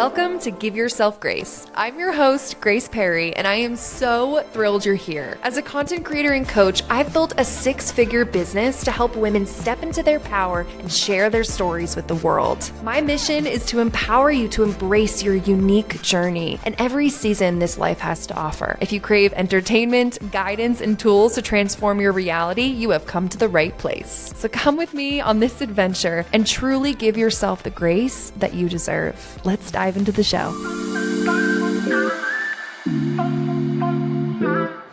Welcome to Give Yourself Grace. I'm your host, Grace Perry, and I am so thrilled you're here. As a content creator and coach, I've built a six-figure business to help women step into their power and share their stories with the world. My mission is to empower you to embrace your unique journey and every season this life has to offer. If you crave entertainment, guidance, and tools to transform your reality, you have come to the right place. So come with me on this adventure and truly give yourself the grace that you deserve. Let's dive into the show.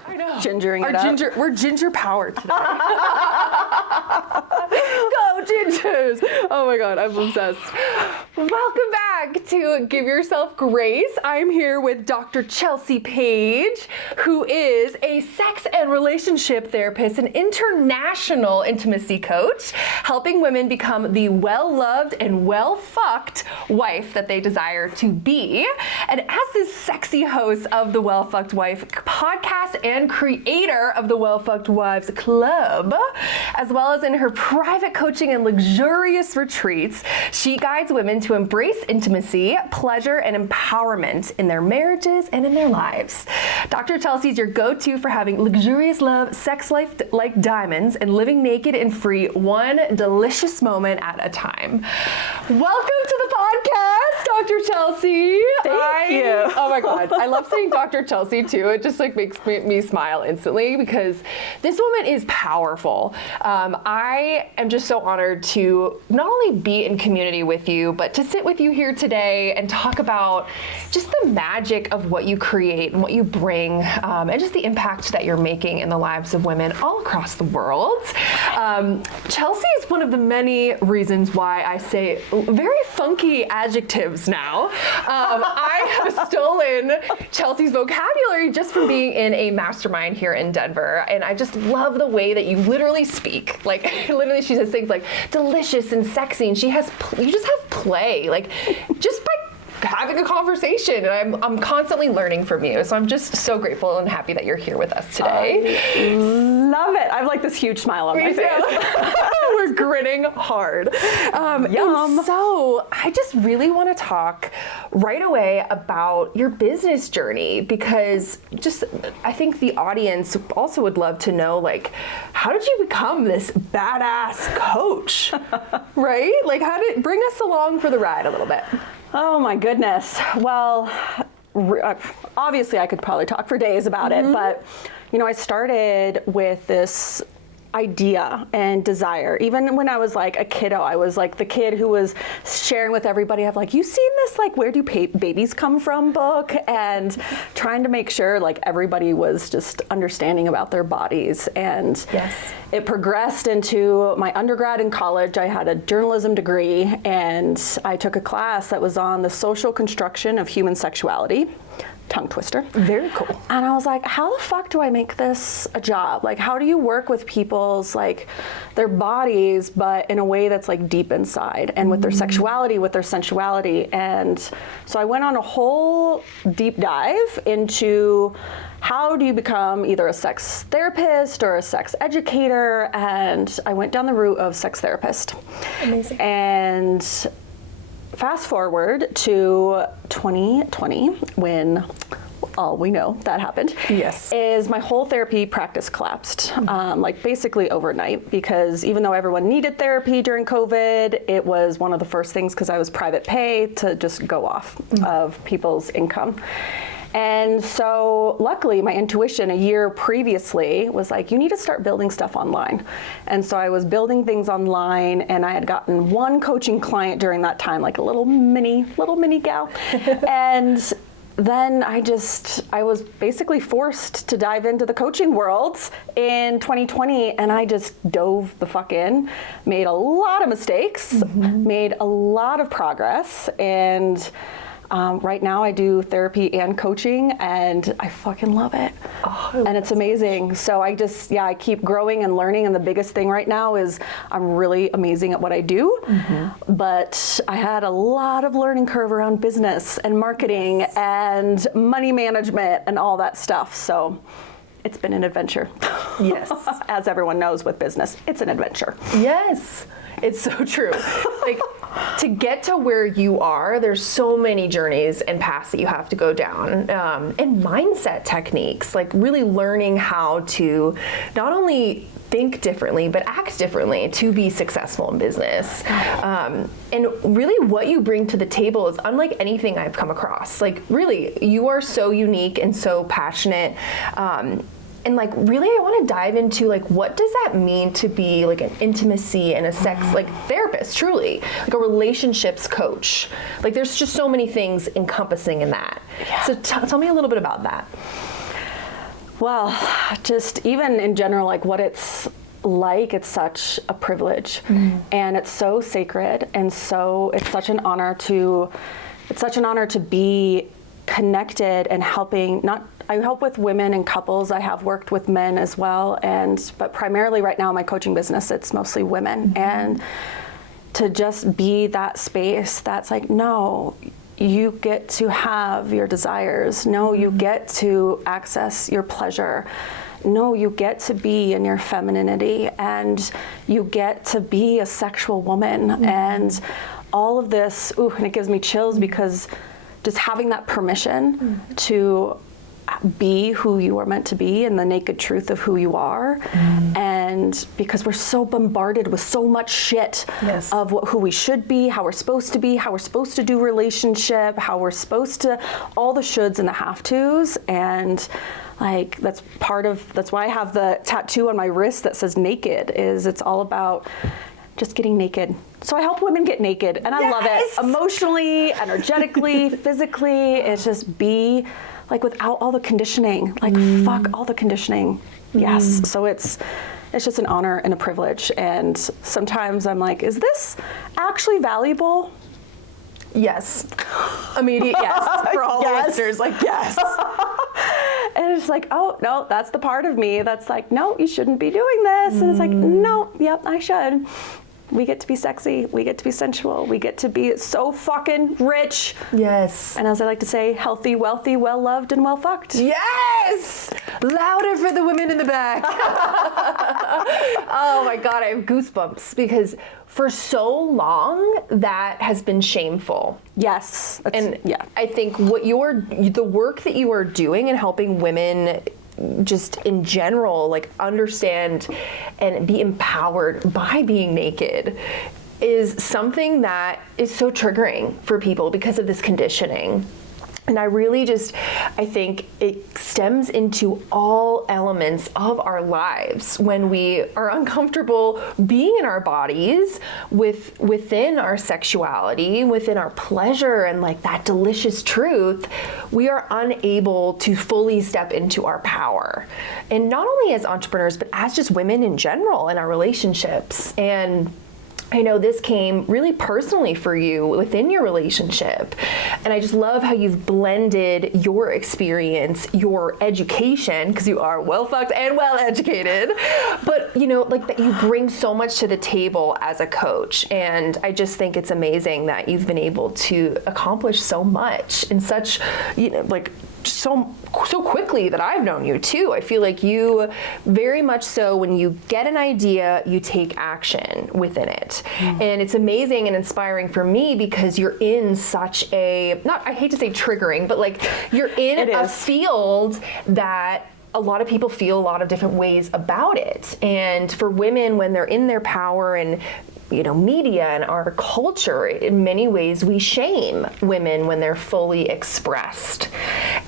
I know. Gingering it up. We're ginger powered today. Go Gingers! Oh my God, I'm obsessed. Welcome back to Give Yourself Grace. I'm here with Dr. Chelsea Page, who is a sex and relationship therapist and international intimacy coach, helping women become the well-loved and well-fucked wife that they desire to be. And as this sexy host of the Well Fcked Wife podcast and creator of the Well Fcked Wives Club, as well as in her private coaching and luxurious retreats, she guides women to embrace intimacy, pleasure, and empowerment in their marriages and in their lives. Dr. Chelsea is your go-to for having luxurious love, sex life like diamonds, and living naked and free, one delicious moment at a time. Welcome to the podcast, Dr. Chelsea. Thank you. Oh my God, I love saying Dr. Chelsea too. It just makes me smile instantly because this woman is powerful. I am just so honored to not only be in community with you, but to sit with you here today and talk about just the magic of what you create and what you bring, and just the impact that you're making in the lives of women all across the world. Chelsea is one of the many reasons why I say very funky adjectives now. I have stolen Chelsea's vocabulary just from being in a mastermind here in Denver, and I just love the way that you literally speak. Like, literally she says things like delicious and sexy, and you just have play, like just by having a conversation, and I'm constantly learning from you. So I'm just so grateful and happy that you're here with us today. Love it. I have like this huge smile on my face. We're grinning hard. Yum. And so I just really want to talk right away about your business journey, because I think the audience also would love to know, like, how did you become this badass coach, right? Like, bring us along for the ride a little bit. Oh my goodness. Well, obviously I could probably talk for days about it, but I started with this idea and desire. Even when I was like a kiddo, I was like the kid who was sharing with everybody, I've like, you seen this like Where Do Babies Come From book? And trying to make sure like everybody was just understanding about their bodies. And yes, it progressed into my undergrad in college. I had a journalism degree, and I took a class that was on the social construction of human sexuality. Tongue twister. Very cool. And I was like, how the fuck do I make this a job? Like, how do you work with people's, like, their bodies, but in a way that's like deep inside, and with their sexuality, with their sensuality? And so I went on a whole deep dive into how do you become either a sex therapist or a sex educator? And I went down the route of sex therapist. Amazing. And fast forward to 2020, when all we know that happened, yes, is my whole therapy practice collapsed, like basically overnight, because even though everyone needed therapy during COVID, it was one of the first things, because I was private pay, to just go off of people's income. And so luckily my intuition a year previously was like, you need to start building stuff online. And so I was building things online, and I had gotten one coaching client during that time, like a little mini gal. And then I was basically forced to dive into the coaching world in 2020, and I just dove the fuck in, made a lot of mistakes, made a lot of progress, and right now I do therapy and coaching, and I fucking love it. Oh, and it's amazing. So I keep growing and learning, and the biggest thing right now is I'm really amazing at what I do, but I had a lot of learning curve around business and marketing and money management and all that stuff. So it's been an adventure. Yes. As everyone knows with business, it's an adventure. Yes. It's so true. Like, to get to where you are, there's so many journeys and paths that you have to go down, and mindset techniques, like really learning how to not only think differently, but act differently to be successful in business. And really what you bring to the table is unlike anything I've come across. Like really, you are so unique and so passionate. And like really I want to dive into like what does that mean to be like an intimacy and a sex like therapist, truly, like a relationships coach. Like there's just so many things encompassing in that. Yeah. So tell me a little bit about that. Well, just even in general, like what it's like, it's such a privilege and it's so sacred, and so it's such an honor to be connected and helping. I help with women and couples. I have worked with men as well, but primarily right now in my coaching business, it's mostly women. And to just be that space that's like, no, you get to have your desires. No, you get to access your pleasure. No, you get to be in your femininity, and you get to be a sexual woman. And all of this, and it gives me chills because just having that permission to be who you are meant to be and the naked truth of who you are. And because we're so bombarded with so much shit of who we should be, how we're supposed to be, how we're supposed to do relationship, how we're supposed to, all the shoulds and the have tos. And like that's why I have the tattoo on my wrist that says naked, is it's all about just getting naked. So I help women get naked, and I love it. Emotionally, energetically, physically. It's just be like without all the conditioning, like fuck all the conditioning. Yes. So it's just an honor and a privilege. And sometimes I'm like, is this actually valuable? Yes. Immediate yes for all the listeners. Like, yes. And it's like, oh, no, that's the part of me that's like, no, you shouldn't be doing this. And it's like, no, yep, I should. We get to be sexy. We get to be sensual. We get to be so fucking rich. Yes. And as I like to say, healthy, wealthy, well-loved, and well-fucked. Yes! Louder for the women in the back. Oh my God, I have goosebumps because for so long that has been shameful. Yes. I think the work that you are doing and helping women just in general, like understand and be empowered by being naked is something that is so triggering for people because of this conditioning. And I think it stems into all elements of our lives when we are uncomfortable being in our bodies, within our sexuality, within our pleasure and like that delicious truth, we are unable to fully step into our power. And not only as entrepreneurs, but as just women in general in our relationships. And I know this came really personally for you within your relationship. And I just love how you've blended your experience, your education, because you are well fucked and well educated, but like that you bring so much to the table as a coach. And I just think it's amazing that you've been able to accomplish so much in such, so quickly that I've known you too. I feel like you very much so, when you get an idea, you take action within it. And it's amazing and inspiring for me because you're in such a, I hate to say triggering, but like you're in a field that a lot of people feel a lot of different ways about it. And for women, when they're in their power and media and our culture, in many ways we shame women when they're fully expressed.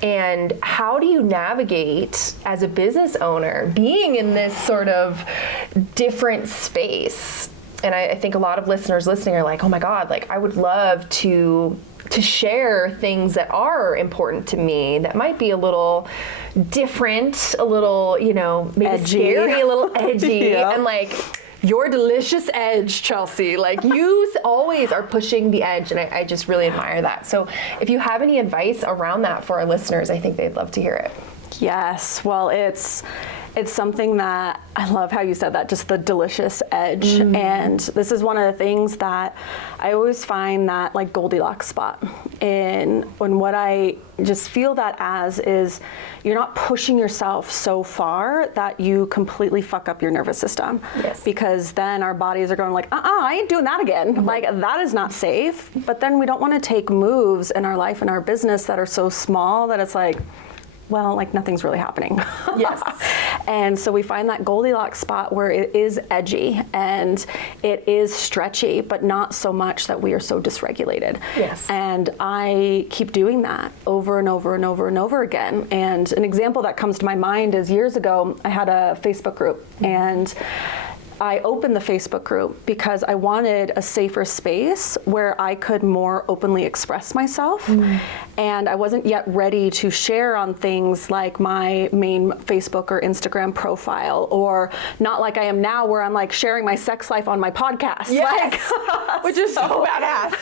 And how do you navigate as a business owner being in this sort of different space? And I think a lot of listeners listening are like, oh my God, like I would love to share things that are important to me that might be a little different, a little, maybe edgy. Scary, a little edgy. And like, your delicious edge, Chelsea. Like you always are pushing the edge, and I just really admire that. So if you have any advice around that for our listeners, I think they'd love to hear it. Yes, well, it's It's something that I love how you said that, just the delicious edge. And this is one of the things that I always find that like Goldilocks spot. And when what I just feel that as is you're not pushing yourself so far that you completely fuck up your nervous system. Yes. Because then our bodies are going like, I ain't doing that again. Like that is not safe. But then we don't want to take moves in our life and our business that are so small that it's like, well, like nothing's really happening. Yes. And so we find that Goldilocks spot where it is edgy and it is stretchy, but not so much that we are so dysregulated. Yes. And I keep doing that over and over and over and over again. And an example that comes to my mind is years ago, I had a Facebook group, and I opened the Facebook group because I wanted a safer space where I could more openly express myself. And I wasn't yet ready to share on things like my main Facebook or Instagram profile, or not like I am now where I'm like sharing my sex life on my podcast. Yes. Like, Which is so badass.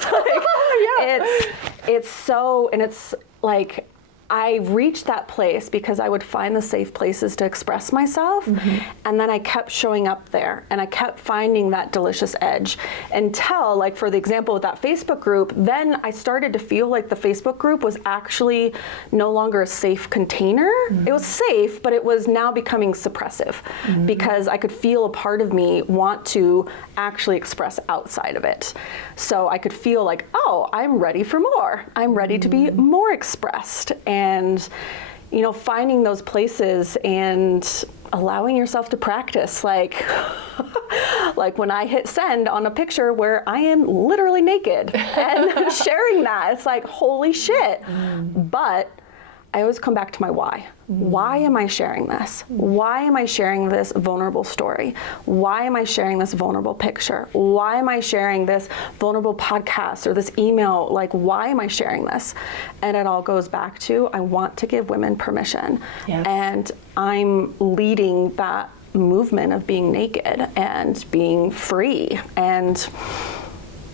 It's so, and it's like, I reached that place because I would find the safe places to express myself. And then I kept showing up there and I kept finding that delicious edge until, like for the example with that Facebook group, then I started to feel like the Facebook group was actually no longer a safe container. It was safe, but it was now becoming suppressive because I could feel a part of me want to actually express outside of it. So I could feel like, oh, I'm ready for more. I'm ready to be more expressed. And, you know, finding those places and allowing yourself to practice, like, like when I hit send on a picture where I am literally naked and sharing that, it's like, holy shit. But I always come back to my why. Why am I sharing this? Why am I sharing this vulnerable story? Why am I sharing this vulnerable picture? Why am I sharing this vulnerable podcast or this email? Like, why am I sharing this? And it all goes back to, I want to give women permission. Yes. And I'm leading that movement of being naked and being free. And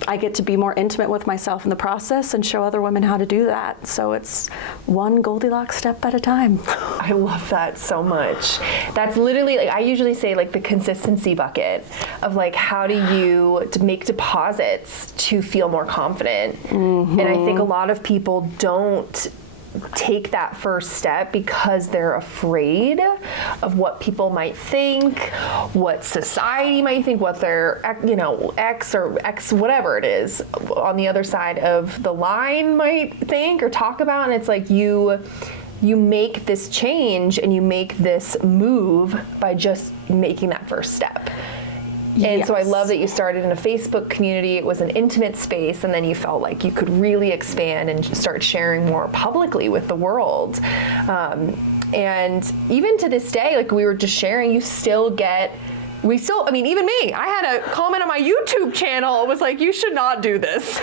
I get to be more intimate with myself in the process and show other women how to do that. So it's one Goldilocks step at a time. I love that so much. That's literally, like, I usually say like the consistency bucket of like, how do you make deposits to feel more confident? And I think a lot of people don't take that first step because they're afraid of what people might think, what society might think, what their, you know, ex or ex whatever it is on the other side of the line might think or talk about. And it's like you make this change and you make this move by just making that first step. And so I love that you started in a Facebook community. It was an intimate space, and then you felt like you could really expand and start sharing more publicly with the world. And even to this day, like we were just sharing, you still get, I mean, even me, I had a comment on my YouTube channel. It was like, you should not do this.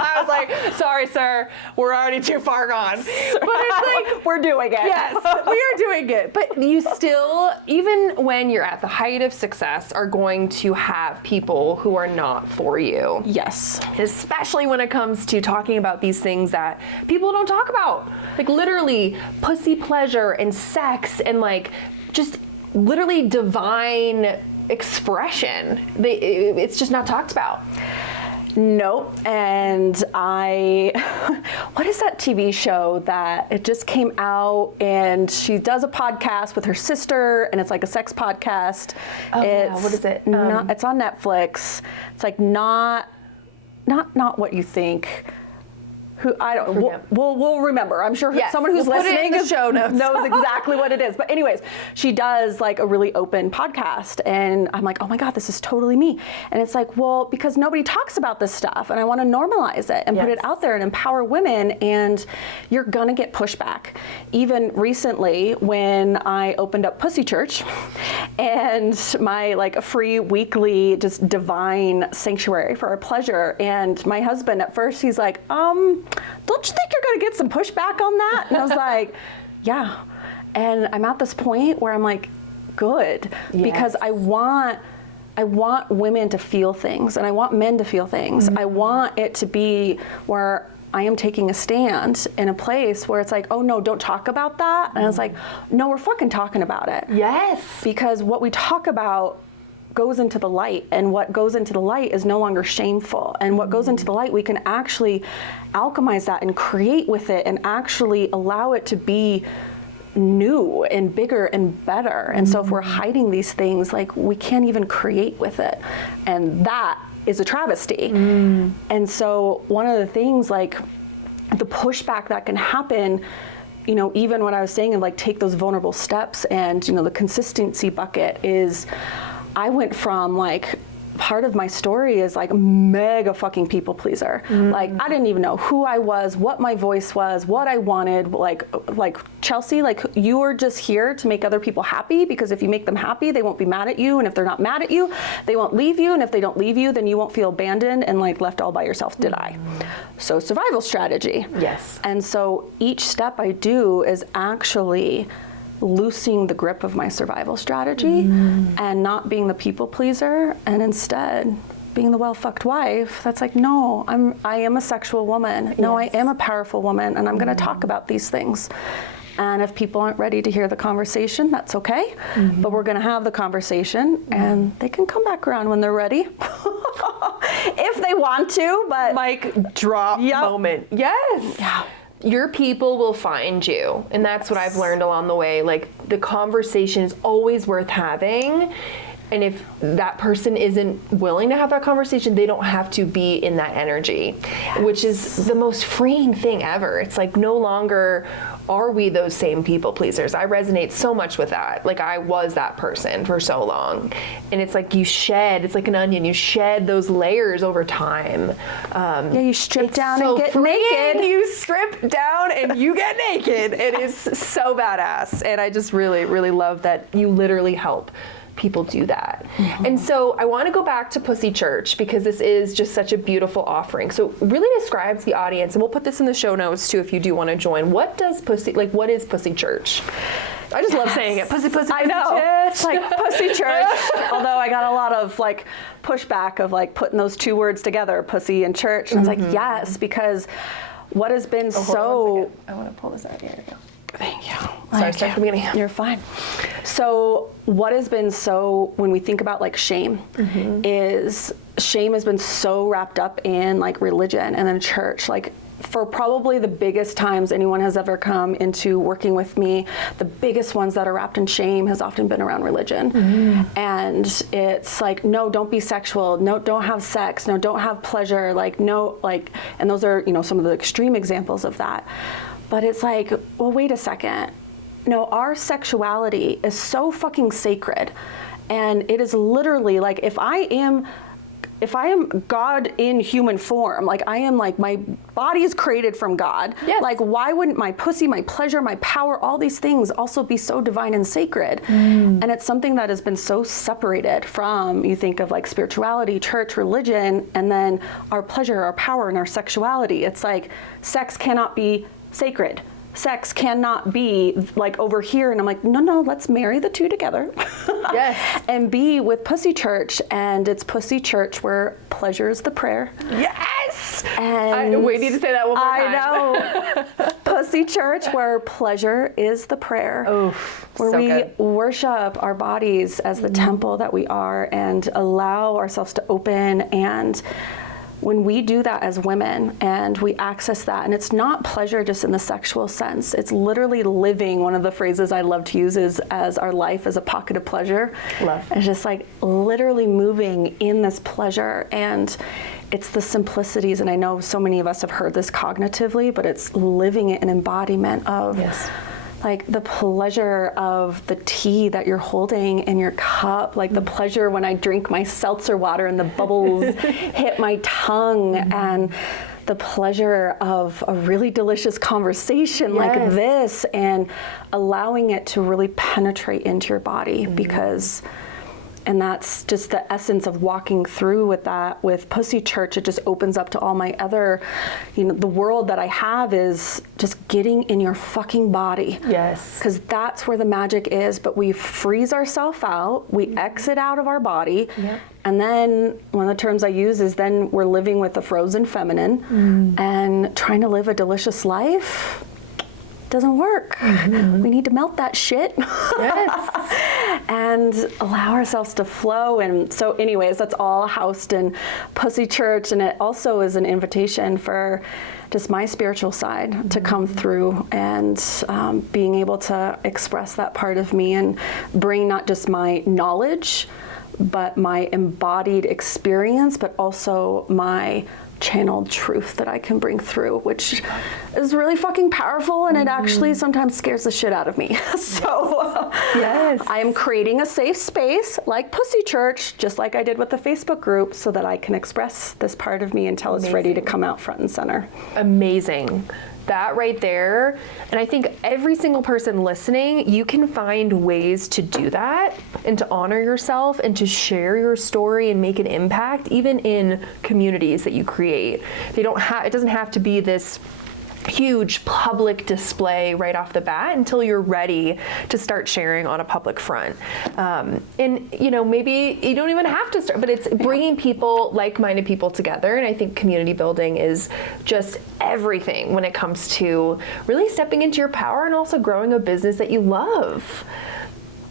I was like, sorry, sir, we're already too far gone. But it's like, we're doing it. Yes, we are doing it. But you still, even when you're at the height of success, are going to have people who are not for you. Yes. Especially when it comes to talking about these things that people don't talk about. Like literally pussy pleasure and sex and like just literally divine expression. It's just not talked about. Nope. And what is that TV show that it just came out and she does a podcast with her sister and it's like a sex podcast. Oh, yeah. What is it? It's on Netflix. It's like not what you think. We'll remember. I'm sure someone who's listening knows exactly what it is. But anyways, she does like a really open podcast and I'm like, oh my God, this is totally me. And it's like, well, because nobody talks about this stuff and I want to normalize it and put it out there and empower women, and you're gonna get pushback. Even recently when I opened up Pussy Church and my like free weekly just divine sanctuary for our pleasure, and my husband at first he's like, don't you think you're going to get some pushback on that? And I was like, yeah. And I'm at this point where I'm like, good, because I want women to feel things and I want men to feel things. I want it to be where I am taking a stand in a place where it's like, oh no, don't talk about that. And I was like, no, we're fucking talking about it. Yes. Because what we talk about goes into the light, and what goes into the light is no longer shameful. And what goes into the light, we can actually alchemize that and create with it and actually allow it to be new and bigger and better. And so if we're hiding these things, like, we can't even create with it. And that is a travesty. And so one of the things, like, the pushback that can happen, you know, even what I was saying of like, take those vulnerable steps, and, you know, the consistency bucket is, I went from like, part of my story is like mega fucking people pleaser. Like, I didn't even know who I was, what my voice was, what I wanted. Like Chelsea, like, you are just here to make other people happy, because if you make them happy, they won't be mad at you. And if they're not mad at you, they won't leave you. And if they don't leave you, then you won't feel abandoned and like left all by yourself. Did I? So survival strategy. Yes. And so each step I do is actually loosening the grip of my survival strategy and not being the people pleaser, and instead being the well-fucked wife that's like, no, I am a sexual woman. No, I am a powerful woman, and I'm going to talk about these things. And if people aren't ready to hear the conversation, that's okay. But we're going to have the conversation, and they can come back around when they're ready. If they want to, but Mic drop moment. Yes. Yeah. Your people will find you. And that's what I've learned along the way. Like, the conversation is always worth having. And if that person isn't willing to have that conversation, they don't have to be in that energy, which is the most freeing thing ever. It's like, no longer are we those same people pleasers. I resonate so much with that. Like, I was that person for so long. And it's like, you shed, it's like an onion, you shed those layers over time. Yeah, you strip down so and get freeing. naked. You strip down and you get naked. It is so badass. And I just really, really love that you literally help people do that. And so I want to go back to Pussy Church, because this is just such a beautiful offering. So really describes the audience, and we'll put this in the show notes too if you do want to join. What is Pussy Church? I just love saying it. Pussy, pussy, I know. church. It's like Pussy Church. Although I got a lot of like pushback of like putting those two words together, pussy and church. And I was like, yes, because what has been so... I want to pull this out. Here we go. Thank you. Sorry, start from the beginning. You're fine. So what has been so, when we think about like shame, is shame has been so wrapped up in like religion and then church. Like, for probably the biggest times anyone has ever come into working with me, the biggest ones that are wrapped in shame has often been around religion. And it's like, no, don't be sexual. No, don't have sex. No, don't have pleasure. Like, no, like, and those are, you know, some of the extreme examples of that. But it's like, well, wait a second. No, our sexuality is so fucking sacred. And it is literally like, if I am God in human form, like I am, like, my body is created from God. Yes. Like, why wouldn't my pussy, my pleasure, my power, all these things also be so divine and sacred? And it's something that has been so separated from, you think of like spirituality, church, religion, and then our pleasure, our power, and our sexuality. It's like, sex cannot be sacred. Sex cannot be like over here. And I'm like, no, let's marry the two together. Yes. And be with Pussy Church. And it's Pussy Church where pleasure is the prayer. Yes. And we need to say that one more time. I know. Pussy Church where pleasure is the prayer. Oof, where so we good. worship our bodies as the temple that we are, and allow ourselves to open. And when we do that as women and we access that, and it's not pleasure just in the sexual sense, it's literally living. One of the phrases I love to use is, as our life is a pocket of pleasure. Love. It's just like literally moving in this pleasure, and it's the simplicities. And I know so many of us have heard this cognitively, but it's living it, an embodiment of like the pleasure of the tea that you're holding in your cup, like the pleasure when I drink my seltzer water and the bubbles hit my tongue, and the pleasure of a really delicious conversation like this, and allowing it to really penetrate into your body, because And that's just the essence of walking through with that. With Pussy Church, it just opens up to all my other, the world that I have is just getting in your fucking body. Yes. Because that's where the magic is. But we freeze ourselves out, we exit out of our body. Yep. And then one of the terms I use is then we're living with the frozen feminine and trying to live a delicious life. Doesn't work. We need to melt that shit. Yes. And allow ourselves to flow. And so anyways, that's all housed in Pussy Church. And it also is an invitation for just my spiritual side to come through and being able to express that part of me and bring not just my knowledge, but my embodied experience, but also my channeled truth that I can bring through, which is really fucking powerful, and it actually sometimes scares the shit out of me. So yes. I am creating a safe space like Pussy Church, just like I did with the Facebook group, so that I can express this part of me until it's ready to come out front and center. Amazing. That right there, and I think every single person listening, you can find ways to do that and to honor yourself and to share your story and make an impact, even in communities that you create. It doesn't have to be this huge public display right off the bat until you're ready to start sharing on a public front. And maybe you don't even have to start, but it's bringing people, like-minded people together. And I think community building is just everything when it comes to really stepping into your power and also growing a business that you love.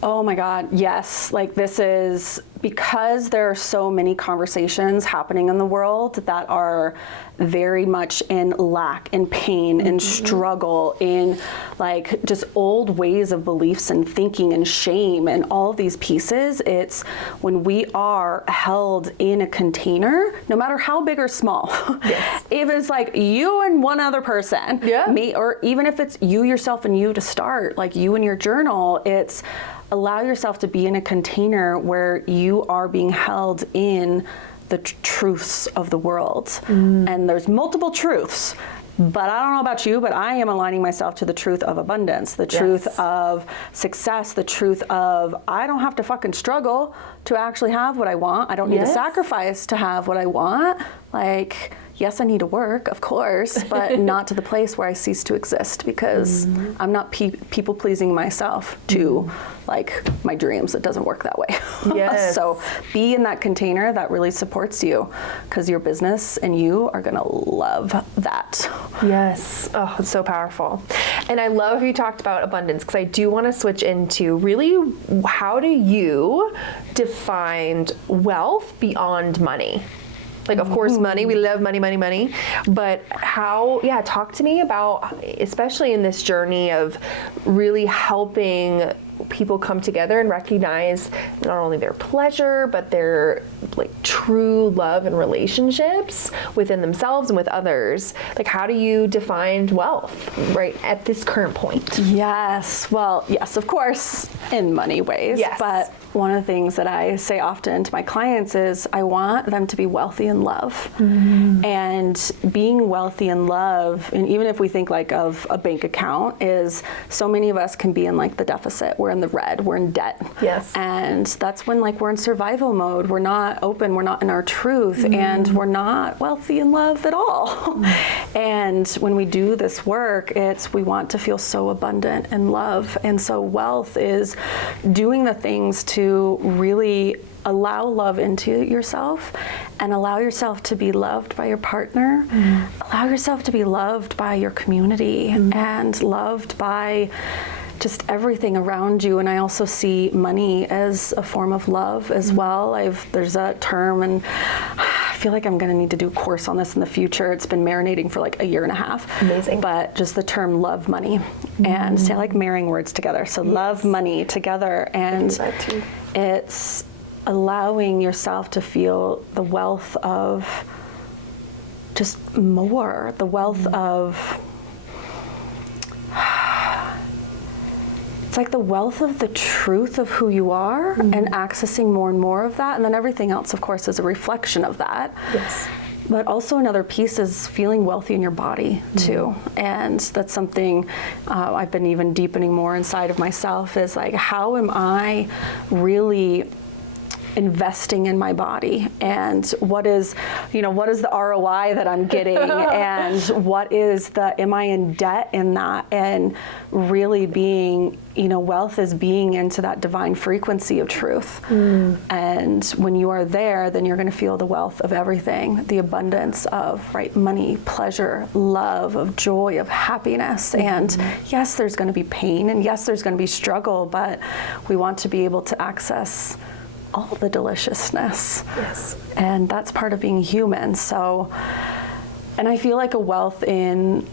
Oh my God, yes. Like, this is because there are so many conversations happening in the world that are very much in lack and pain and struggle, in like just old ways of beliefs and thinking and shame and all of these pieces. It's when we are held in a container, no matter how big or small. Yes. If it's like you and one other person, me, or even if it's you, yourself, and you to start, like you and your journal, it's allow yourself to be in a container where you are being held in the truths of the world. And there's multiple truths, but I don't know about you, but I am aligning myself to the truth of abundance, the truth of success, the truth of I don't have to fucking struggle to actually have what I want. I don't need to sacrifice to have what I want. Like, yes, I need to work, of course, but not to the place where I cease to exist, because I'm not people pleasing myself to like my dreams. It doesn't work that way. Yes. So be in that container that really supports you, because your business and you are gonna love that. Yes. Oh, it's so powerful. And I love you talked about abundance, because I do want to switch into really how do you define wealth beyond money? Like, of course, money, we love money, money, money, but how, talk to me about, especially in this journey of really helping people come together and recognize not only their pleasure, but their like true love and relationships within themselves and with others. Like, how do you define wealth right at this current point? Yes, well, yes, of course, in money ways, but one of the things that I say often to my clients is I want them to be wealthy in love. And being wealthy in love, and even if we think like of a bank account, is so many of us can be in like the deficit. We're in the red, we're in debt. Yes. And that's when like we're in survival mode. We're not open, we're not in our truth, and we're not wealthy in love at all. And when we do this work, we want to feel so abundant in love. And so wealth is doing the things to really allow love into yourself, and allow yourself to be loved by your partner, allow yourself to be loved by your community, and loved by just everything around you. And I also see money as a form of love as well. There's a term, and I feel like I'm gonna need to do a course on this in the future. It's been marinating for like a year and a half. Amazing. But just the term love money, and say like marrying words together. So love money together, and it's allowing yourself to feel the wealth of just more, the wealth of, it's like the wealth of the truth of who you are, and accessing more and more of that. And then everything else, of course, is a reflection of that. Yes. But also another piece is feeling wealthy in your body too. And that's something I've been even deepening more inside of myself, is like, how am I really investing in my body, and what is the ROI that I'm getting, and what is am I in debt in that, and really being, wealth is being into that divine frequency of truth. And when you are there, then you're going to feel the wealth of everything, the abundance of money, pleasure, love, of joy, of happiness. And yes, there's going to be pain, and yes, there's going to be struggle, but we want to be able to access all the deliciousness. Yes. And that's part of being human. So, and I feel like a wealth in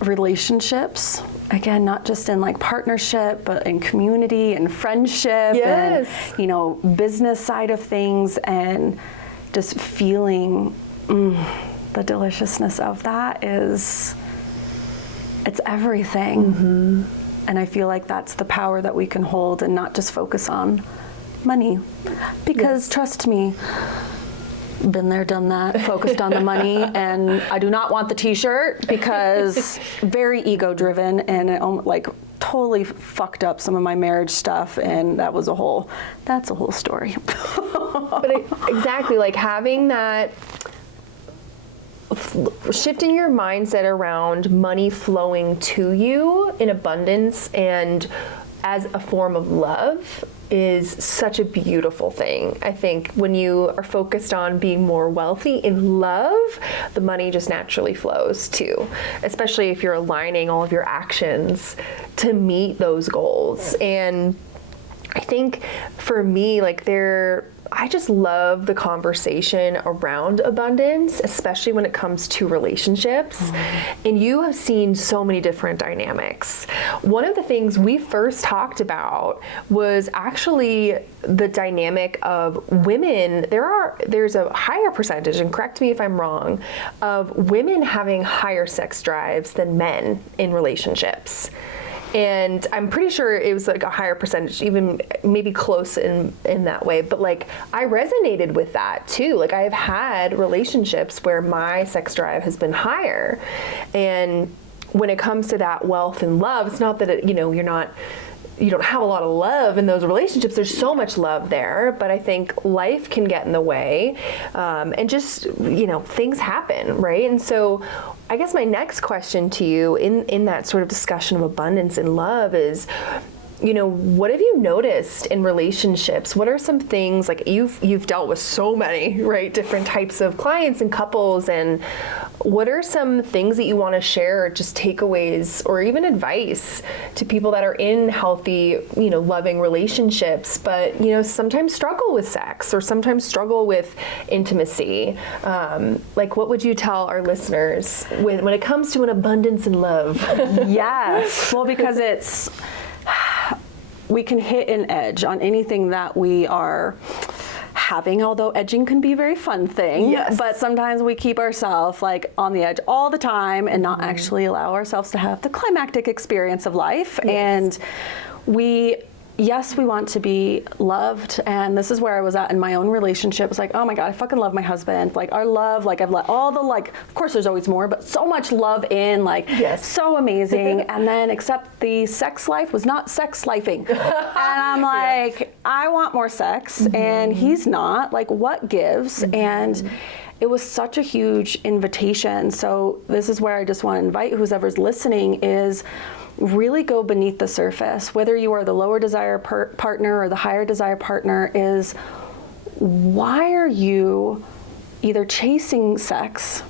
relationships, again, not just in partnership, but in community and friendship. Yes. And, business side of things, and just feeling the deliciousness of that it's everything. And I feel like that's the power that we can hold, and not just focus on money, because trust me, been there, done that, focused on the money, and I do not want the t-shirt, because very ego driven, and it totally fucked up some of my marriage stuff, and that's a whole story. But exactly, having that, shifting your mindset around money flowing to you in abundance and as a form of love is such a beautiful thing. I think when you are focused on being more wealthy in love, the money just naturally flows too, especially if you're aligning all of your actions to meet those goals. And I think for me, I just love the conversation around abundance, especially when it comes to relationships. And you have seen so many different dynamics. One of the things we first talked about was actually the dynamic of women. There's a higher percentage, and correct me if I'm wrong, of women having higher sex drives than men in relationships. And I'm pretty sure it was a higher percentage, even maybe close in that way. But I resonated with that too. I have had relationships where my sex drive has been higher. And when it comes to that wealth and love, it's not that you don't have a lot of love in those relationships. There's so much love there, but I think life can get in the way, and just, things happen, right? And so I guess my next question to you in that sort of discussion of abundance and love is, what have you noticed in relationships? What are some things, you've dealt with so many, right, different types of clients and couples, and what are some things that you want to share, just takeaways or even advice to people that are in healthy, loving relationships, but, sometimes struggle with sex or sometimes struggle with intimacy? What would you tell our listeners when it comes to an abundance in love? Yes. Well, because we can hit an edge on anything that we are having, although edging can be a very fun thing. Yes. But sometimes we keep ourselves on the edge all the time and not actually allow ourselves to have the climactic experience of life. Yes. And we want to be loved, and this is where I was at in my own relationship. It's oh my God, I fucking love my husband. Our love, I've let all the of course there's always more, but so much love in, yes. so amazing. And then except the sex life was not sex lifing. And I'm I want more sex, and he's not. What gives? And it was such a huge invitation. So this is where I just want to invite whoever's listening is, really go beneath the surface. Whether you are the lower desire partner or the higher desire partner, is why are you either chasing sex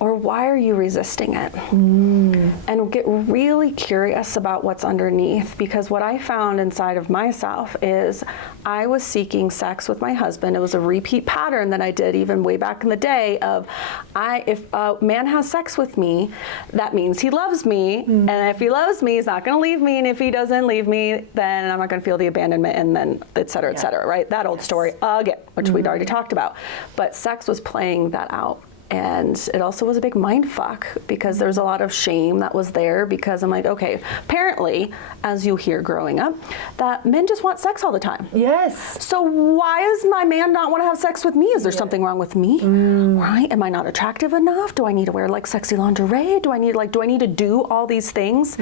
or why are you resisting it? And get really curious about what's underneath, because what I found inside of myself is I was seeking sex with my husband. It was a repeat pattern that I did even way back in the day of, if a man has sex with me, that means he loves me. And if he loves me, he's not gonna leave me. And if he doesn't leave me, then I'm not gonna feel the abandonment, and then et cetera, right? That old story again, which we'd already talked about. But sex was playing that out. And it also was a big mind fuck, because there's a lot of shame that was there, because I'm okay, apparently, as you hear growing up, that men just want sex all the time. Yes. So why does my man not want to have sex with me? Is there something wrong with me? Right? Am I not attractive enough? Do I need to wear sexy lingerie? Do I need to do all these things?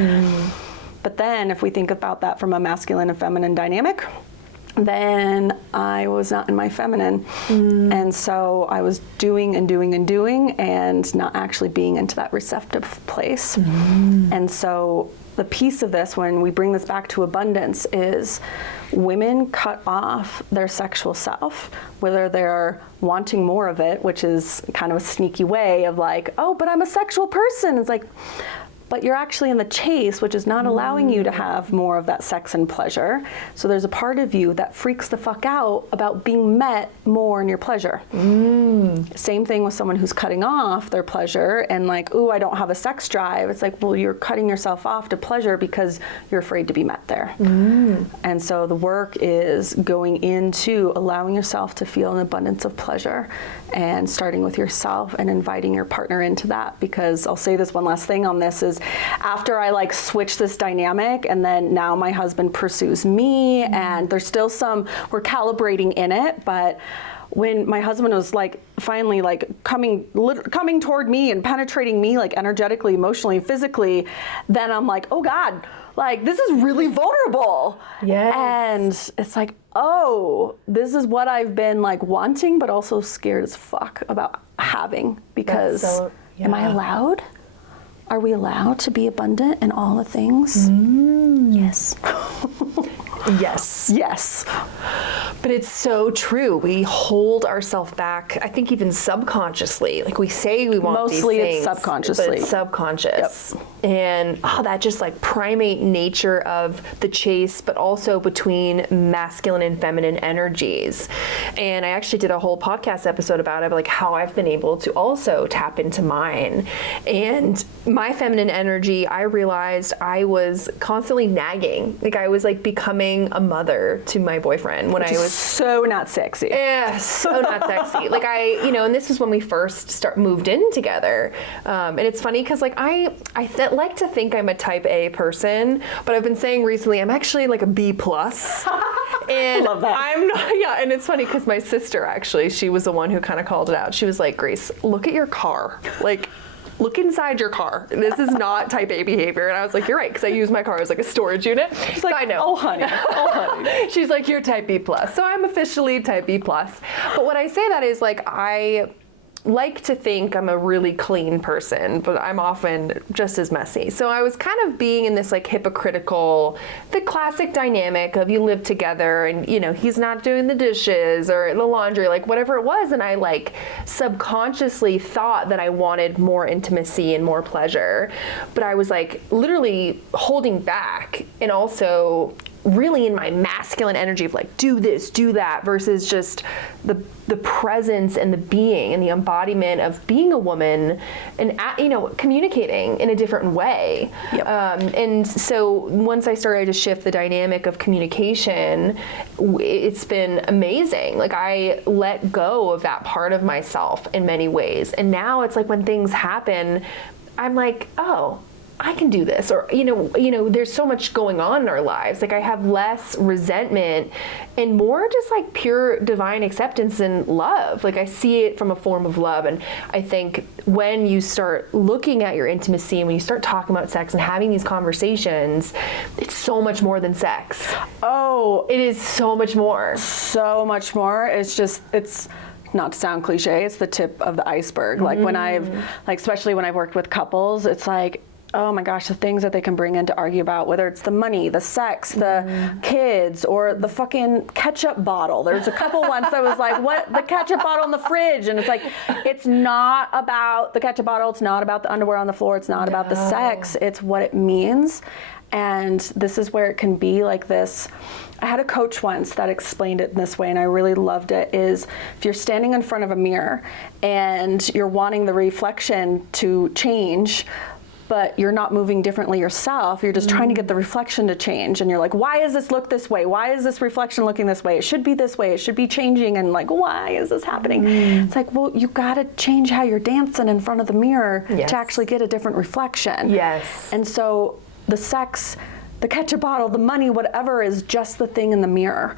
But then if we think about that from a masculine and feminine dynamic, then I was not in my feminine. And so I was doing and doing and doing and not actually being into that receptive place. And so the piece of this, when we bring this back to abundance, is women cut off their sexual self, whether they're wanting more of it, which is kind of a sneaky way of like, oh, but I'm a sexual person. It's like, but you're actually in the chase, which is not allowing you to have more of that sex and pleasure. So there's a part of you that freaks the fuck out about being met more in your pleasure. Same thing with someone who's cutting off their pleasure and like, ooh, I don't have a sex drive. It's like, well, you're cutting yourself off to pleasure because you're afraid to be met there. And so the work is going into allowing yourself to feel an abundance of pleasure and starting with yourself and inviting your partner into that. Because I'll say this one last thing on this is, after I like switch this dynamic and then now my husband pursues me and there's still some, we're calibrating in it, but when my husband was like finally like coming toward me and penetrating me like energetically, emotionally, physically, then I'm like, oh God, like this is really vulnerable. Yes. And it's like, oh, this is what I've been like wanting, but also scared as fuck about having, because am I allowed? Are we allowed to be abundant in all the things? Yes. Yes. Yes. But it's so true. We hold ourselves back, I think even subconsciously. Like we say we want Mostly these things. it's subconsciously. But it's subconscious. Yep. And that just like primate nature of the chase, but also between masculine and feminine energies. And I actually did a whole podcast episode about it, like how I've been able to also tap into mine. And my feminine energy, I realized I was constantly nagging. Like I was like becoming a mother to my boyfriend when I was so not sexy. Yeah, so not sexy. Like and this was when we first moved in together. And it's funny because like I like to think I'm a type A person, but I've been saying recently I'm actually like a B+. And I love that. I'm not, and it's funny because my sister actually, she was the one who kind of called it out. She was like, Grace, look at your car. Like, look inside your car. This is not type A behavior. And I was like, you're right, because I use my car as like a storage unit. She's like, I know. Oh, honey. Oh, honey. She's like, you're type B+. So I'm officially type B+. But when I say that is like, I like to think I'm a really clean person, but I'm often just as messy. So I was kind of being in this like hypocritical, the classic dynamic of you live together and, he's not doing the dishes or the laundry, like whatever it was. And I like subconsciously thought that I wanted more intimacy and more pleasure, but I was like literally holding back and also really in my masculine energy of like, do this, do that, versus just the presence and the being and the embodiment of being a woman and, communicating in a different way. Yep. And so once I started to shift the dynamic of communication, it's been amazing. Like I let go of that part of myself in many ways. And now it's like when things happen, I'm like, oh, I can do this, or there's so much going on in our lives. Like I have less resentment and more just like pure divine acceptance and love. Like I see it from a form of love. And I think when you start looking at your intimacy and when you start talking about sex and having these conversations, it's so much more than sex. Oh, it is so much more. So much more. It's not to sound cliche, it's the tip of the iceberg. Like when especially when I've worked with couples, it's like, oh my gosh, the things that they can bring in to argue about, whether it's the money, the sex, the kids, or the fucking ketchup bottle. There's a couple once that was like, what? The ketchup bottle in the fridge. And it's like, it's not about the ketchup bottle. It's not about the underwear on the floor. It's not about the sex. It's what it means. And this is where it can be like this. I had a coach once that explained it in this way, and I really loved it, is if you're standing in front of a mirror and you're wanting the reflection to change, but you're not moving differently yourself, you're just trying to get the reflection to change. And you're like, why does this look this way? Why is this reflection looking this way? It should be this way. It should be changing. And like, why is this happening? It's like, well, you got to change how you're dancing in front of the mirror to actually get a different reflection. Yes. And so the sex the ketchup bottle, the money, whatever is just the thing in the mirror.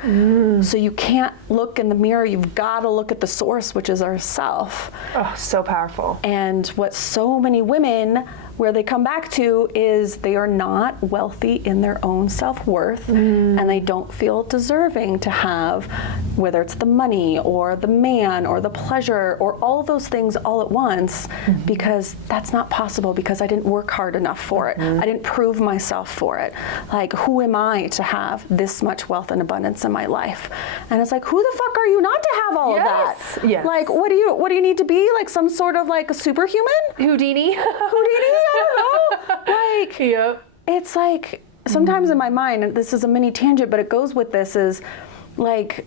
So you can't look in the mirror. You've got to look at the source, which is ourself. Oh, so powerful. And what so many women, where they come back to, is they are not wealthy in their own self-worth, and they don't feel deserving to have, whether it's the money or the man or the pleasure or all those things all at once, because that's not possible, because I didn't work hard enough for it. I didn't prove myself for it. Like, who am I to have this much wealth and abundance in my life? And it's like, who the fuck are you not to have all of that? Yes. Like, what do you need to be? Like some sort of like a superhuman? Houdini. Houdini? I don't know. Like, Yep. it's like, sometimes in my mind, and this is a mini tangent, but it goes with this, is like,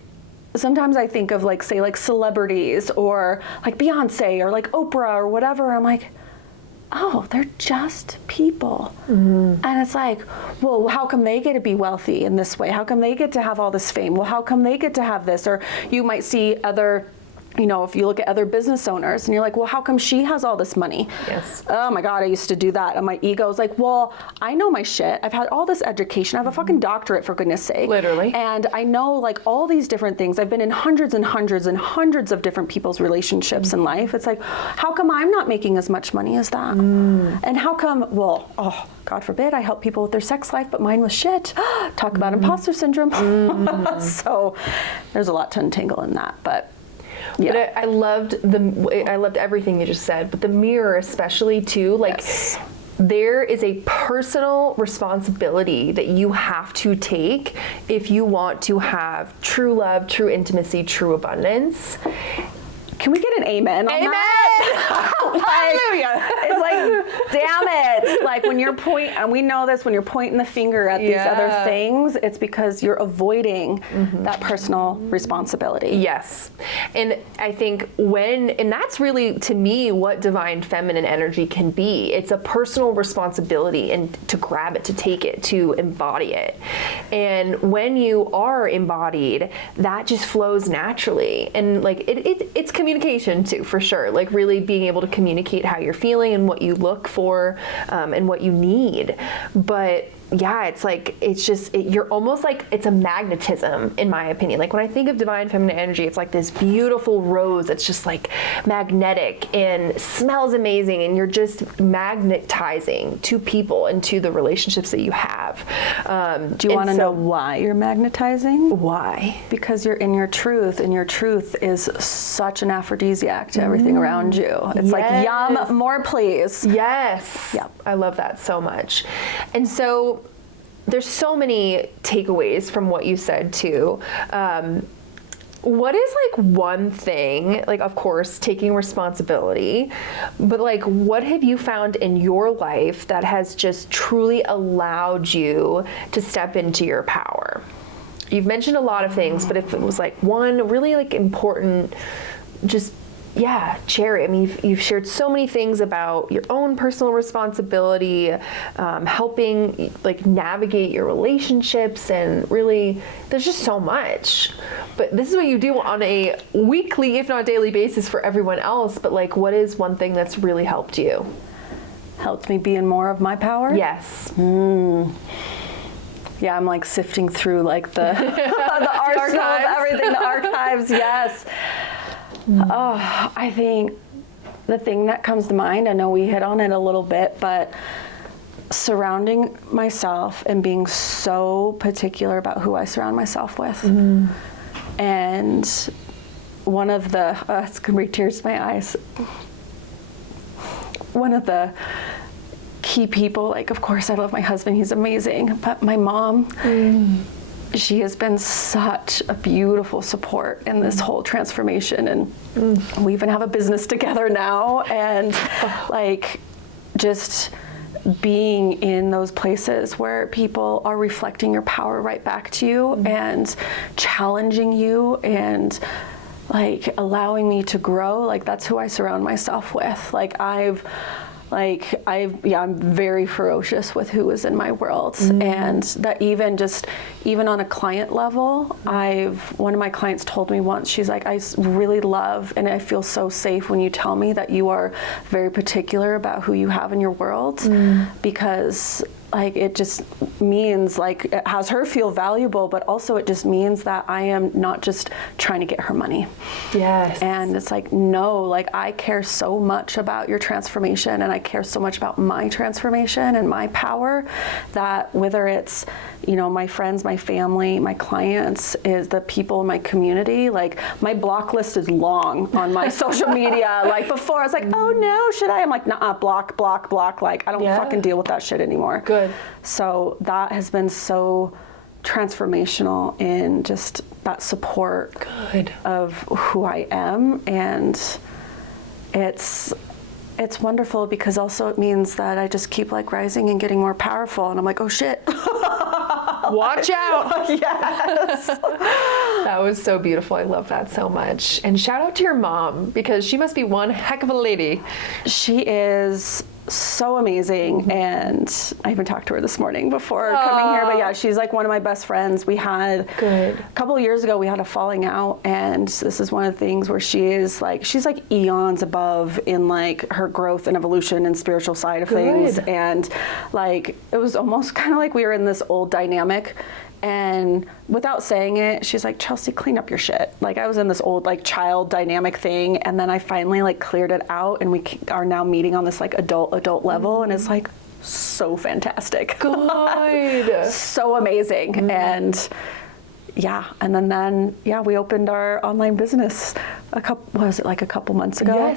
sometimes I think of like, say, like celebrities or like Beyonce or like Oprah or whatever. I'm like, oh, they're just people. And it's like, well, how come they get to be wealthy in this way? How come they get to have all this fame? Well, how come they get to have this? Or you might see other, you know, if you look at other business owners and you're like, well, how come she has all this money? Yes. Oh my God, I used to do that. And my ego is like, well, I know my shit. I've had all this education. I have a fucking doctorate, for goodness sake. Literally. And I know like all these different things. I've been in hundreds and hundreds and hundreds of different people's relationships in life. It's like, how come I'm not making as much money as that? And how come, well, oh, God forbid, I help people with their sex life, but mine was shit. Talk about imposter syndrome. So there's a lot to untangle in that, but yeah. But I loved everything you just said, but the mirror especially too, like, Yes. there is a personal responsibility that you have to take if you want to have true love, true intimacy, true abundance. Can we get an amen on that? Hallelujah. It's like, damn it. Like when you're and we know this, when you're pointing the finger at these other things, it's because you're avoiding that personal responsibility. Yes. And I think and that's really, to me, what divine feminine energy can be. It's a personal responsibility, and to grab it, to take it, to embody it. And when you are embodied, that just flows naturally. And like, it's communication too, for sure. Like really being able to communicate how you're feeling and what you look for, and what you need. But yeah, it's like, you're almost like, it's a magnetism, in my opinion. Like when I think of divine feminine energy, it's like this beautiful rose that's just like magnetic and smells amazing, and you're just magnetizing to people and to the relationships that you have. Do you want to know why you're magnetizing? Why? Because you're in your truth, and your truth is such an aphrodisiac to everything around you. It's like, yum, more please. Yes. Yep. I love that so much. And so there's so many takeaways from what you said too. What is like one thing, like of course taking responsibility, but like what have you found in your life that has just truly allowed you to step into your power? You've mentioned a lot of things, but if it was like one really like important, just cherry. I mean, you've shared so many things about your own personal responsibility, helping like navigate your relationships, and really, there's just so much. But this is what you do on a weekly, if not daily basis for everyone else. But like, what is one thing that's really helped you? Helped me be in more of my power? Yes. Yeah, I'm like sifting through like the the arsenal of everything, the archives, yes. Oh, I think the thing that comes to mind, I know we hit on it a little bit, but surrounding myself and being so particular about who I surround myself with. And one of the, it's gonna bring tears to my eyes. One of the key people, like of course I love my husband, he's amazing, but my mom, she has been such a beautiful support in this whole transformation, and we even have a business together now, and like just being in those places where people are reflecting your power right back to you and challenging you and like allowing me to grow, like that's who I surround myself with. I'm very ferocious with who is in my world. And that even on a client level, one of my clients told me once, she's like, I really love, and I feel so safe when you tell me that you are very particular about who you have in your world, because like, it just means, like, it has her feel valuable, but also it just means that I am not just trying to get her money. Yes. And it's like, no, like, I care so much about your transformation, and I care so much about my transformation and my power, that whether it's, you know, my friends, my family, my clients, is the people in my community, like, my block list is long on my social media. Like, before I was like, oh no, should I? I'm like, nah, block. Like, I don't fucking deal with that shit anymore. Good. So that has been so transformational in just that support of who I am. And it's wonderful, because also it means that I just keep, like, rising and getting more powerful, and I'm like, oh shit. Watch out. Yes. That was so beautiful. I love that so much. And shout out to your mom, because she must be one heck of a lady. She is so amazing, and I even talked to her this morning before coming here, but yeah, she's like one of my best friends. We had a couple of years ago, we had a falling out, and this is one of the things where she's like eons above in, like, her growth and evolution and spiritual side of things. And, like, it was almost kind of like we were in this old dynamic. And without saying it, she's like, Chelsea, clean up your shit. Like, I was in this old, like, child dynamic thing, and then I finally, like, cleared it out, and we are now meeting on this, like, adult level, and it's, like, so fantastic. Good. So amazing. And yeah, and then we opened our online business a couple months ago?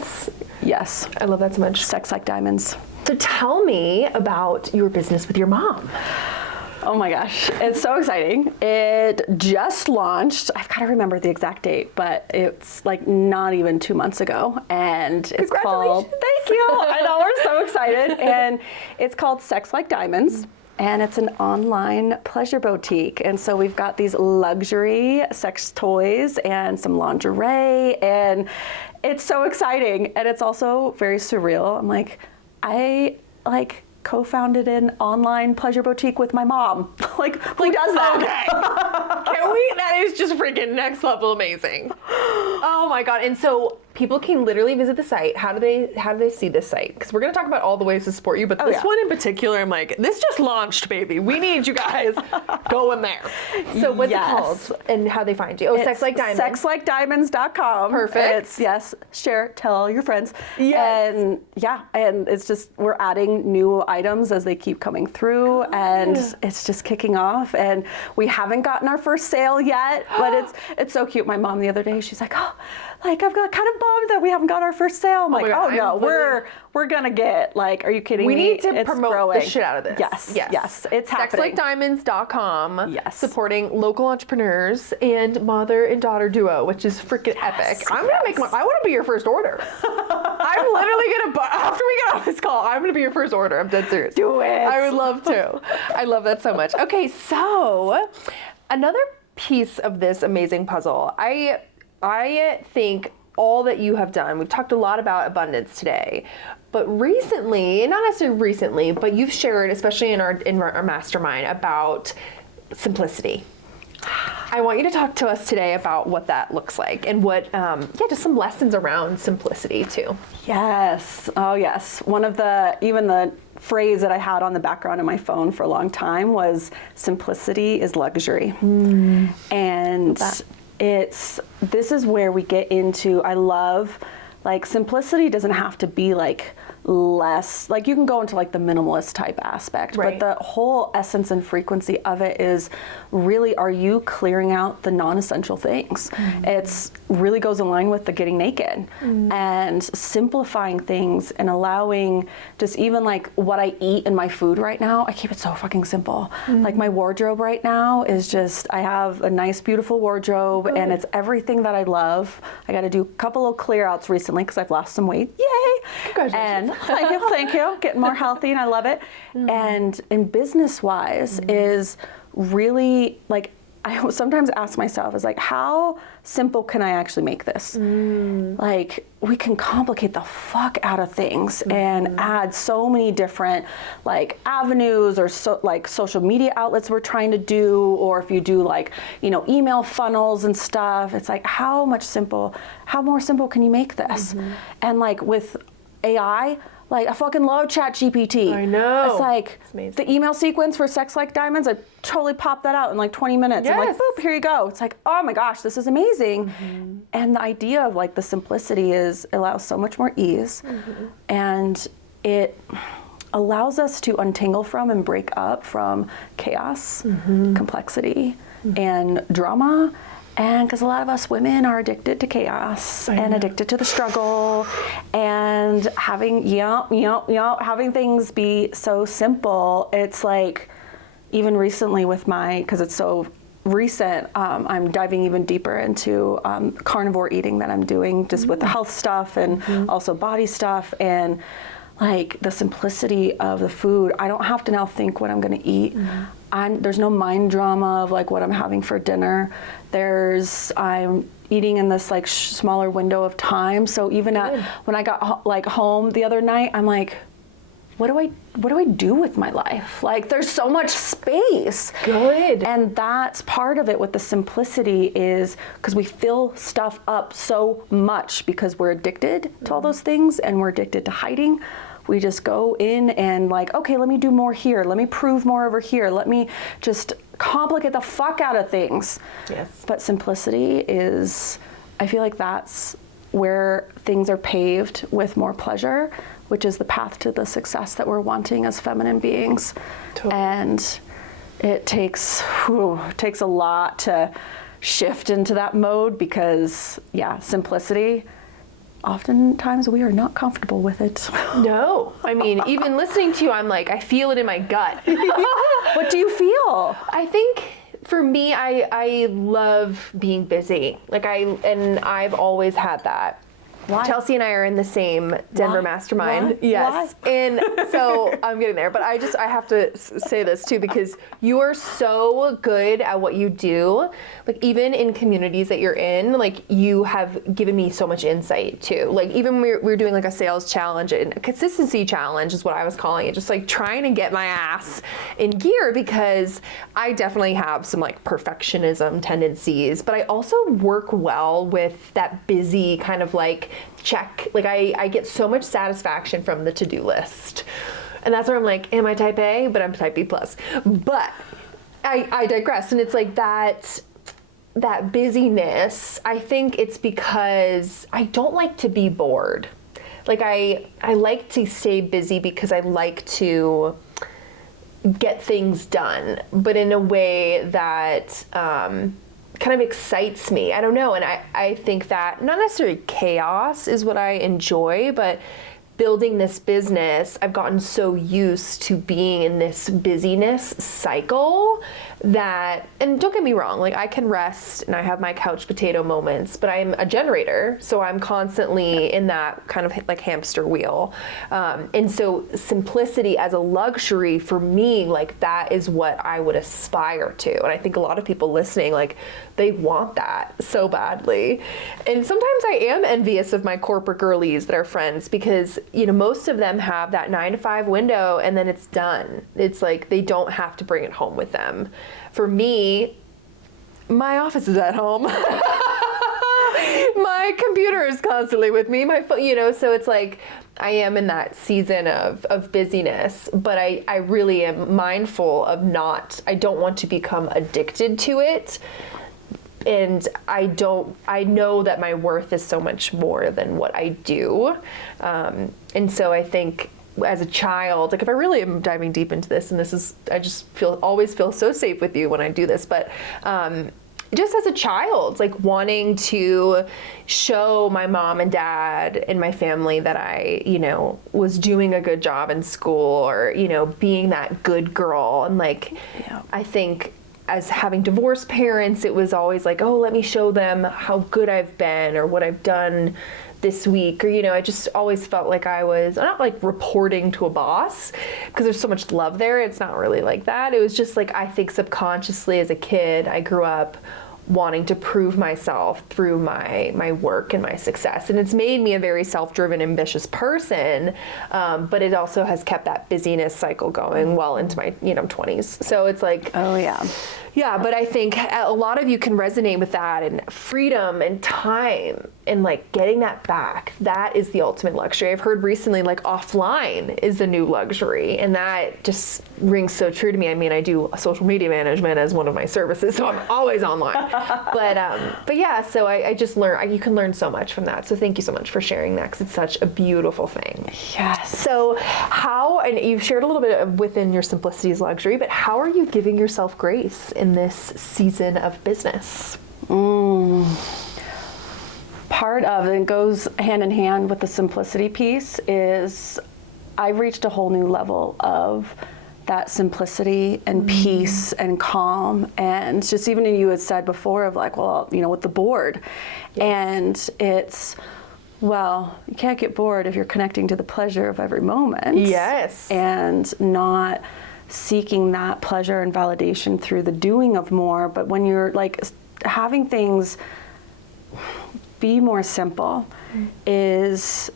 Yes. I love that so much. Sex Like Diamonds. So tell me about your business with your mom. Oh my gosh, it's so exciting. It just launched. I've got to remember the exact date, but it's like not even 2 months ago. And it's called, thank you. I know, we're so excited. And it's called Sex Like Diamonds. And it's an online pleasure boutique. And so we've got these luxury sex toys and some lingerie, and it's so exciting. And it's also very surreal. I'm like, I co-founded an online pleasure boutique with my mom. Like, who does that? Okay. Can we? That is just freaking next level amazing. Oh my God. And so people can literally visit the site. How do they see this site? Because we're going to talk about all the ways to support you, but this one in particular, I'm like, this just launched, baby. We need you guys going there. So what's it called and how they find you? Oh, Sex Like Diamonds. Sexlikediamonds.com. Perfect. It's, share, tell all your friends. Yes. And and it's just, we're adding new items as they keep coming through, and it's just kicking off. And we haven't gotten our first sale yet, but it's so cute. My mom the other day, she's like, oh, like, I've got kind of bummed that we haven't got our first sale. I'm like, God, no, we're gonna get, like, are you kidding me? We need to promote the shit out of this. Yes, it's happening. Sexlikediamonds.com. Yes. Supporting local entrepreneurs and mother and daughter duo, which is freaking epic. I'm gonna make I want to be your first order. I'm literally gonna, after we get off this call, I'm gonna be your first order. I'm dead serious. Do it. I would love to. I love that so much. Okay, so another piece of this amazing puzzle. I think all that you have done, we've talked a lot about abundance today, but recently, not necessarily recently, but you've shared, especially in our mastermind, about simplicity. I want you to talk to us today about what that looks like and what, just some lessons around simplicity too. Yes. Oh, yes. One of even the phrase that I had on the background of my phone for a long time was, simplicity is luxury. And this is where we get into, I love, like, simplicity doesn't have to be like less, like, you can go into like the minimalist type aspect, but the whole essence and frequency of it is really, are you clearing out the non-essential things? It's really goes in line with the getting naked and simplifying things and allowing just even like what I eat in my food right now, I keep it so fucking simple. Like, my wardrobe right now is just, I have a nice, beautiful wardrobe and it's everything that I love. I got to do a couple of clear outs recently because I've lost some weight. Yay! Congratulations. And thank you. Getting more healthy and I love it. And in business wise is really, like, I sometimes ask myself, is like, how simple can I actually make this? Like, we can complicate the fuck out of things and add so many different, like, avenues or like social media outlets we're trying to do, or if you do, like, you know, email funnels and stuff, it's like, how more simple can you make this? And like with AI, Like, I fucking love ChatGPT. I know. It's like It's amazing. the email sequence for Sex Like Diamonds, I totally popped that out in like 20 minutes. I'm like, Yes. boop, here you go. It's like, oh my gosh, this is amazing. And the idea of like the simplicity is, it allows so much more ease. And it allows us to untangle from and break up from chaos, complexity, and drama. And because a lot of us women are addicted to chaos and addicted to the struggle, and having having things be so simple. It's like, even recently with because it's so recent, I'm diving even deeper into carnivore eating that I'm doing just with the health stuff and also body stuff, and like the simplicity of the food. I don't have to now think what I'm going to eat. There's no mind drama of like what I'm having for dinner. I'm eating in this like smaller window of time. So even when I got home the other night, I'm like, what do I do with my life? Like, there's so much space. Good. And that's part of it with the simplicity, is because we fill stuff up so much because we're addicted to all those things, and we're addicted to hiding. We just go in and like, okay, let me do more here. Let me prove more over here. Let me just complicate the fuck out of things. Yes. But simplicity is, I feel like that's where things are paved with more pleasure, which is the path to the success that we're wanting as feminine beings. Totally. And it takes a lot to shift into that mode, because simplicity, oftentimes we are not comfortable with it. No, I mean, even listening to you, I'm like, I feel it in my gut. What do you feel? I think for me, I love being busy. Like I've always had that. Why? Chelsea and I are in the same Denver Why? mastermind. Why? Yes. Why? And so I'm getting there, but I have to say this too, because you are so good at what you do. Like even in communities that you're in, like you have given me so much insight too. Like even we're doing like a sales challenge, and a consistency challenge is what I was calling it. Just like trying to get my ass in gear, because I definitely have some like perfectionism tendencies, but I also work well with that busy kind of like check. Like I get so much satisfaction from the to-do list. And that's where I'm like, am I type A? But I'm type B plus. But I digress. And it's like that busyness, I think it's because I don't like to be bored. Like I like to stay busy because I like to get things done, but in a way that kind of excites me. I don't know. And I think that not necessarily chaos is what I enjoy, but building this business, I've gotten so used to being in this busyness cycle that, and don't get me wrong, like I can rest and I have my couch potato moments, but I'm a generator, so I'm constantly in that kind of like hamster wheel. And so simplicity as a luxury for me, like that is what I would aspire to. And I think a lot of people listening, like they want that so badly. And sometimes I am envious of my corporate girlies that are friends, because you know, most of them have that 9 to 5 window and then it's done. It's like they don't have to bring it home with them. For me, my office is at home. My computer is constantly with me. My phone, you know, so it's like I am in that season of busyness, but I really am mindful of I don't want to become addicted to it. And I know that my worth is so much more than what I do. And so I think as a child, like if I really am diving deep into this, and I just always feel so safe with you when I do this, but just as a child, like wanting to show my mom and dad and my family that I, you know, was doing a good job in school, or, you know, being that good girl. And like, I think as having divorced parents, it was always like, oh, let me show them how good I've been or what I've done this week. Or, you know, I just always felt like I was not like reporting to a boss, because there's so much love there. It's not really like that. It was just like, I think subconsciously as a kid, I grew up wanting to prove myself through my work and my success. And it's made me a very self-driven, ambitious person, but it also has kept that busyness cycle going well into my, 20s. So it's like, Oh yeah. Yeah, but I think a lot of you can resonate with that, and freedom and time and like getting that back. That is the ultimate luxury. I've heard recently like offline is the new luxury, and that just rings so true to me. I mean, I do social media management as one of my services, so I'm always online. But yeah, so I just learn. You can learn so much from that. So thank you so much for sharing that, because it's such a beautiful thing. Yes. So how, and you've shared a little bit of within your simplicity is luxury, but how are you giving yourself grace in this season of business? Part of it goes hand in hand with the simplicity piece is I've reached a whole new level of that simplicity and peace and calm, and just even you had said before of like, well, you know, with the board, and it's, well, you can't get bored if you're connecting to the pleasure of every moment. Yes. And not seeking that pleasure and validation through the doing of more, but when you're like having things be more simple, is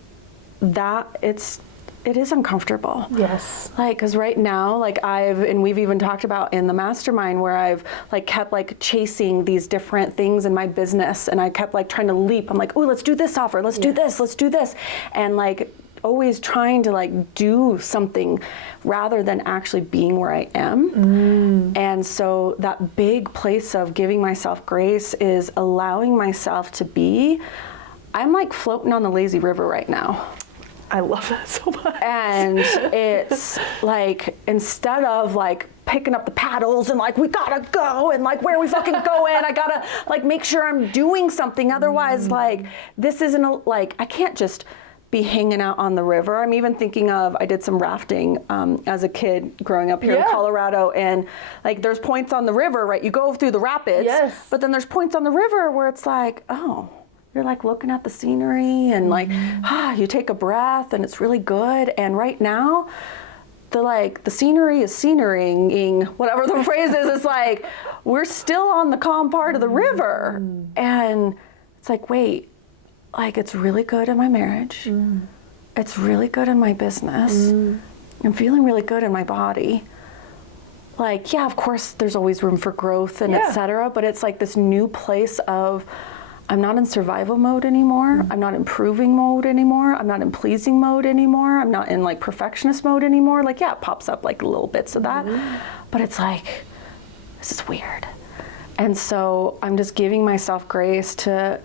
that it is uncomfortable. Yes. Like, because right now, like we've even talked about in the mastermind where I've like kept like chasing these different things in my business, and I kept like trying to leap. I'm like, oh, let's do this offer, let's do this, let's do this. And like always trying to like do something rather than actually being where I am. And so that big place of giving myself grace is allowing myself to be, I'm like floating on the lazy river right now. I love that so much. And it's like, instead of like picking up the paddles and like, we gotta go, and like, where are we fucking going? I gotta like make sure I'm doing something. Otherwise, like, this isn't like, I can't just be hanging out on the river. I'm even thinking of, I did some rafting as a kid growing up here in Colorado, and like there's points on the river, right? You go through the rapids, but then there's points on the river where it's like, oh, you're like looking at the scenery and like, you take a breath and it's really good. And right now, the scenery is scenerying, whatever the phrase is. It's like, we're still on the calm part of the river. And it's like, wait, like it's really good in my marriage. It's really good in my business. I'm feeling really good in my body. Like, yeah, of course, there's always room for growth and et cetera, but it's like this new place of, I'm not in survival mode anymore. I'm not improving mode anymore. I'm not in pleasing mode anymore. I'm not in like perfectionist mode anymore. Like, yeah, it pops up like little bits of that, but it's like, this is weird. And so I'm just giving myself grace to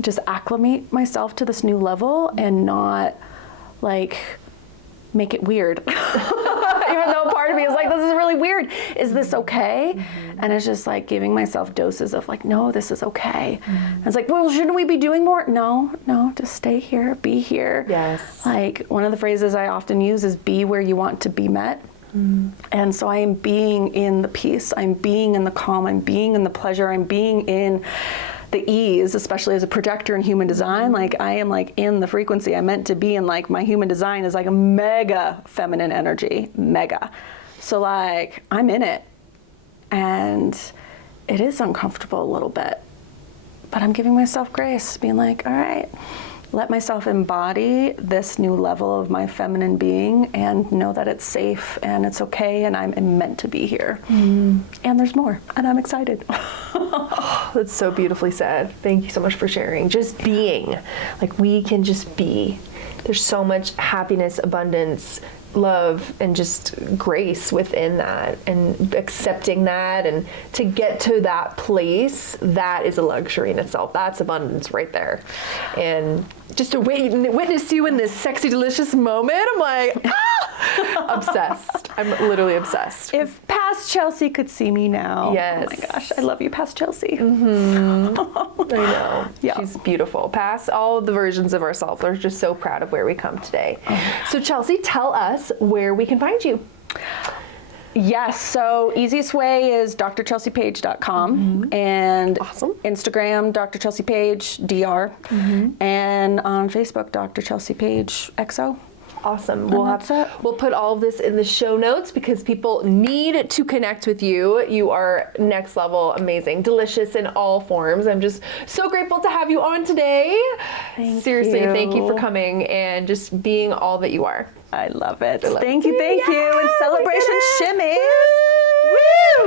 just acclimate myself to this new level and not like make it weird. Even though part of me is like, this is really weird. Is this okay? And it's just like giving myself doses of like, no, this is okay. And it's like, well, shouldn't we be doing more? No, just stay here, be here. Yes. Like one of the phrases I often use is be where you want to be met. And so I am being in the peace, I'm being in the calm, I'm being in the pleasure, I'm being in the ease, especially as a projector in human design. Like I am like in the frequency I'm meant to be in. Like my human design is like a mega feminine energy, mega. So like I'm in it, and it is uncomfortable a little bit, but I'm giving myself grace, being like, all right, let myself embody this new level of my feminine being and know that it's safe and it's okay and I'm meant to be here. And there's more, and I'm excited. That's so beautifully said. Thank you so much for sharing. Just being, like we can just be. There's so much happiness, abundance, love, and just grace within that, and accepting that, and to get to that place, that is a luxury in itself. That's abundance right there. And just to witness you in this sexy, delicious moment, I'm like, obsessed. I'm literally obsessed. If past Chelsea could see me now. Yes. Oh my gosh, I love you, past Chelsea. I know. Yeah. She's beautiful. Past all the versions of ourselves. We're just so proud of where we come today. So Chelsea, tell us where we can find you. Yes, so easiest way is drchelseapage.com and Awesome. Instagram, Dr. Chelsea Page, DR, and on Facebook, Dr. Chelsea Page, XO. Awesome. We'll We'll put all of this in the show notes because people need to connect with you. You are next level, amazing, delicious in all forms. I'm just so grateful to have you on today. Seriously, thank you for coming and just being all that you are. I love it. I love Thank it you, too. thank you. And celebration shimmies. Woo!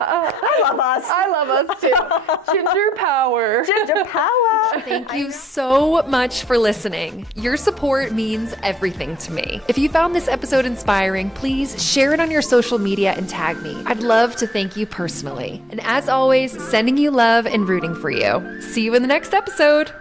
I love us. I love us too. Ginger power. Ginger power. Thank you so much for listening. Your support means everything to me. If you found this episode inspiring, please share it on your social media and tag me. I'd love to thank you personally. And as always, sending you love and rooting for you. See you in the next episode.